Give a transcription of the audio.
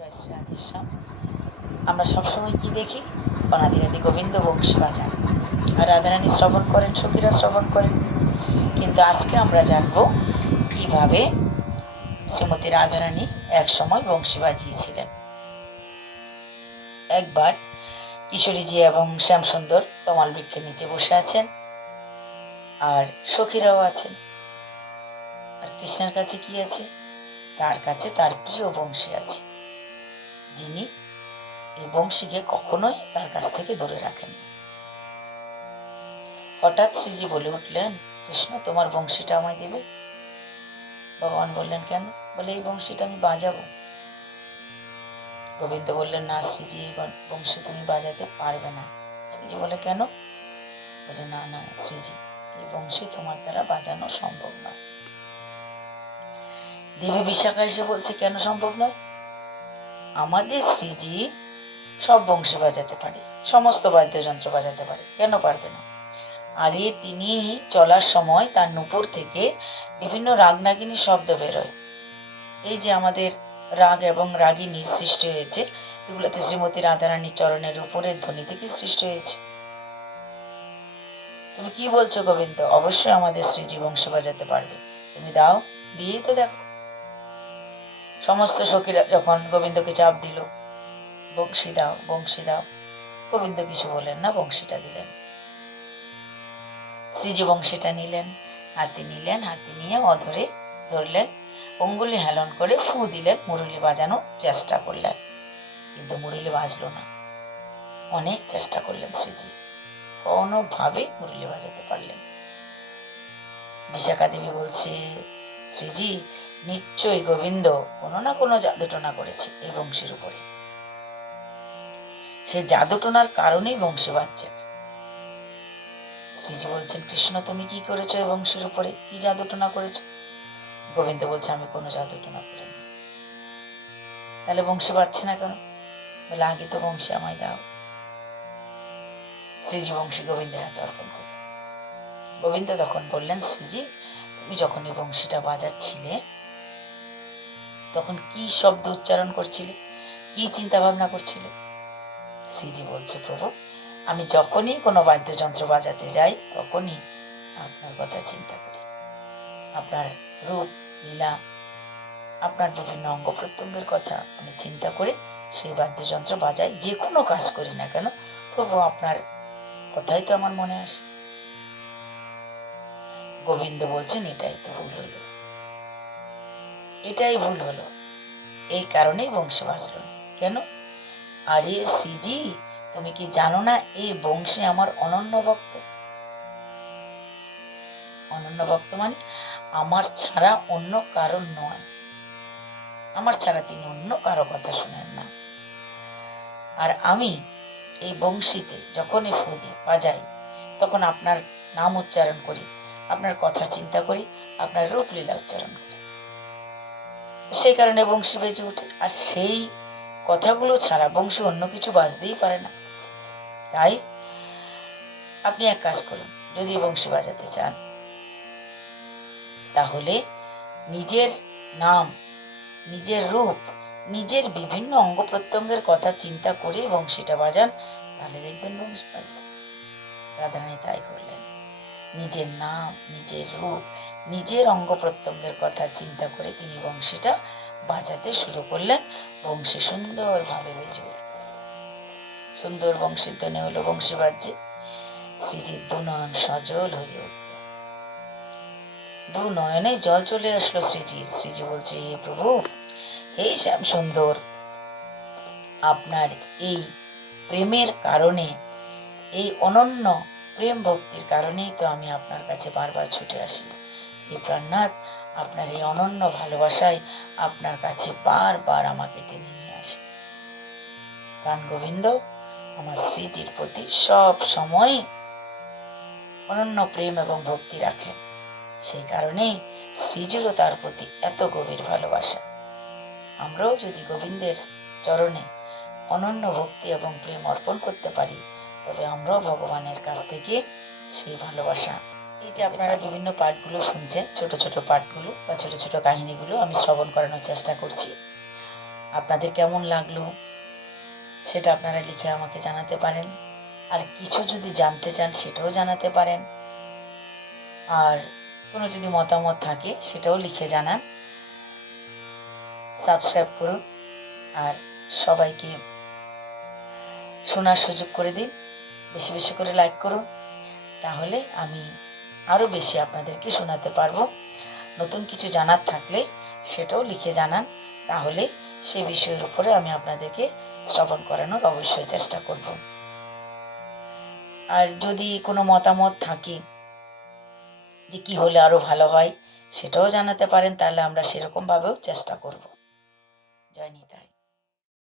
জয় শ্রী রাধেশ্যাম। আমরা সবসময় কি দেখি? অনাদি রাধি গোবিন্দ বংশী বাজান আর রাধারানী শ্রবণ করেন, সখীরা শ্রবণ করেন। কিন্তু আজকে আমরা জানবো কিভাবে শ্রীমতী রাধারানী এক সময় বংশী বাজিয়েছিলেন। একবার কিশোরীজি এবং শ্যামসুন্দর তমাল বৃক্ষের নিচে বসে আছেন, আর সখীরাও আছেন। আর কৃষ্ণের কাছে কি আছে? তার কাছে তার প্রিয় বংশী আছে, যিনি এই বংশীকে কখনোই তার কাছ থেকে দূরে রাখেন। হঠাৎ শ্রীজি বলে উঠলেন, কৃষ্ণ তোমার বংশীটা আমায় দেবে? ভগবান বললেন, কেন? বলে এই বংশীটা আমি বাজাবো। গোবিন্দ বললেন, না শ্রীজি, এই বংশী তুমি বাজাতে পারবে না। শ্রীজি বলে, কেন? বলে, না না শ্রীজি, এই বংশী তোমার দ্বারা বাজানো সম্ভব নয়। দেবী বিশাখা এসে বলছে, কেন সম্ভব নয়? আমাদের শ্রীজি সব বংশী বাজাতে পারে, সমস্ত বাদ্যযন্ত্র বাজাতে পারে, কেন পারবে না? আরে তিনি চলার সময় তার নুপুর থেকে বিভিন্ন রাগনাগিনী শব্দ বেরোয়। এই যে আমাদের রাগ এবং রাগিনী সৃষ্টি হয়েছে, এগুলোতে শ্রীমতী রাধারানীর চরণের উপরের ধ্বনি থেকে সৃষ্টি হয়েছে। তুমি কি বলছো গোবিন্দ? অবশ্যই আমাদের শ্রীজি বংশী বাজাতে পারবে, তুমি দাও, দিয়েই তো দেখো। সমস্ত সখীরা যখন গোবিন্দকে চাপ দিল, বংশী দাও, বংশী দাও, গোবিন্দ কিছু বলেন না, বংশীটা দিলেন। শ্রীজি বংশীটা নিলেন, হাতে নিলেন, হাতে নিয়ে অধরে ধরলেন, অঙ্গুলি হেলন করে ফু দিলেন, মুরলি বাজানোর চেষ্টা করলেন, কিন্তু মুরলি বাজলো না। অনেক চেষ্টা করলেন শ্রীজি, কোনোভাবেই মুরলি বাজাতে পারলেন। বিশাখা দেবী বলছে, শ্রীজি নিশ্চয়ই গোবিন্দ কোনো না কোনো জাদুটোনা করেছে এই বংশীর উপরে, সে জাদুটোনার কারণেই বংশী বাজছে। শ্রীজি বলছেন, কৃষ্ণ তুমি কি করেছো এই বংশীর উপরে? কি জাদুটোনা করেছো? গোবিন্দ বলছে, আমি কোনো জাদুটোনা করিনি। তাহলে বংশী বাজছে না কেন? বলে, আগে তো বংশী আমায় দাও। শ্রীজি বংশী গোবিন্দের হাতে অর্পণ করলেন। গোবিন্দ তখন বললেন, শ্রীজি তুমি যখন এই বংশীটা বাজাচ্ছিলে তখন কি শব্দ উচ্চারণ করছিলে, কি চিন্তা ভাবনা করছিলে? শ্রীজি বলছে, প্রভু আমি যখনই কোনো বাদ্যযন্ত্র বাজাতে যাই তখনই আপনার কথা চিন্তা করি, আপনার রূপ লীলা, আপনার বিভিন্ন অঙ্গ প্রত্যঙ্গের কথা আমি চিন্তা করে সেই বাদ্যযন্ত্র বাজাই, যে কোনো কাজ করি না কেন প্রভু আপনার কথাই তো আমার মনে আসে। গোবিন্দ বলছেন, এটাই তো ভুল হলো, এটাই ভুল হলো, এই কারণেই বংশী বাজল না। কেন? আরে শ্রীজি তুমি কি জানো না এই বংশী আমার অনন্য ভক্ত? অনন্য ভক্ত মানে আমার ছাড়া অন্য কারণ নয়, আমার ছাড়া তিনি অন্য কারো কথা শুনেন না। আর আমি এই বংশীতে যখনই ফু দিই, বাজাই, তখন আপনার নাম উচ্চারণ করি, আপনার কথা চিন্তা করি, আপনার রূপলীলা উচ্চারণ করি, সেই কারণে বংশী বেজে ওঠে। আর সেই কথাগুলো ছাড়া বংশী অন্য কিছু বাজতেই পারে না। তাই আপনি এক কাজ করুন, যদি বংশী বাজাতে চান তাহলে নিজের নাম, নিজের রূপ, নিজের বিভিন্ন অঙ্গ প্রত্যঙ্গের কথা চিন্তা করে বংশীটা বাজান, তাহলে দেখবেন বংশী বাজবে। রাধারানী তাই করলেন, নিজের নাম, নিজের রূপ, নিজের অঙ্গ প্রত্যঙ্গের কথা চিন্তা করে তিনি বংশীটা বাজাতে শুরু করলেন। বংশী সুন্দরভাবে বেজে উঠল, সুন্দর বংশীর ধ্বনি হলো, বংশী বাজছে। শ্রীজির দু নয়ন সজল হয়ে উঠল, দু নয়নে জল চলে আসলো শ্রীজির। শ্রীজি বলছে, হে প্রভু, হে শ্যাম সুন্দর, আপনার এই প্রেমের কারণে, এই অনন্য প্রেম ভক্তির কারণেই তো আমি আপনার কাছে বারবার ছুটে আসি। হে প্রাণনাথ, আপনার এই অনন্য ভালোবাসায় আপনার কাছে বারবার আমাকে টেনে নিয়ে আসে। প্রাণ গোবিন্দ আমার শ্রীজির প্রতি সব সময় অনন্য প্রেম এবং ভক্তি রাখেন, সেই কারণেই শ্রীজিরও তার প্রতি এত গভীর ভালোবাসা। আমরাও যদি গোবিন্দের চরণে অনন্য ভক্তি এবং প্রেম অর্পণ করতে পারি, তবে আমরাও ভগবানের কাছ থেকে সেই ভালোবাসা। এই যে আপনারা বিভিন্ন পাঠগুলো শুনছেন, ছোট ছোট পাঠগুলো বা ছোট ছোট কাহিনীগুলো আমি শ্রবণ করানোর চেষ্টা করছি। আপনাদের কেমন লাগলো সেটা আপনারা লিখে আমাকে জানাতে পারেন। আর কিছু যদি জানতে চান সেটাও জানাতে পারেন। আর কোনো যদি মতামত থাকে সেটাও লিখে জানান। সাবস্ক্রাইব করুন আর সবাইকে শোনার সুযোগ করে দিন। বেশি বেশি করে লাইক করুন, তাহলে আমি আরও বেশি আপনাদেরকে শোনাতে পারবো। নতুন কিছু জানার থাকলে সেটাও লিখে জানান, তাহলে সে বিষয়ের উপরে আমি আপনাদেরকে শ্রবণ করানোর অবশ্যই চেষ্টা করব। আর যদি কোনো মতামত থাকে যে কি হলে আরও ভালো হয় সেটাও জানাতে পারেন, তাহলে আমরা সেরকমভাবেও চেষ্টা করব। জয় নিতাই।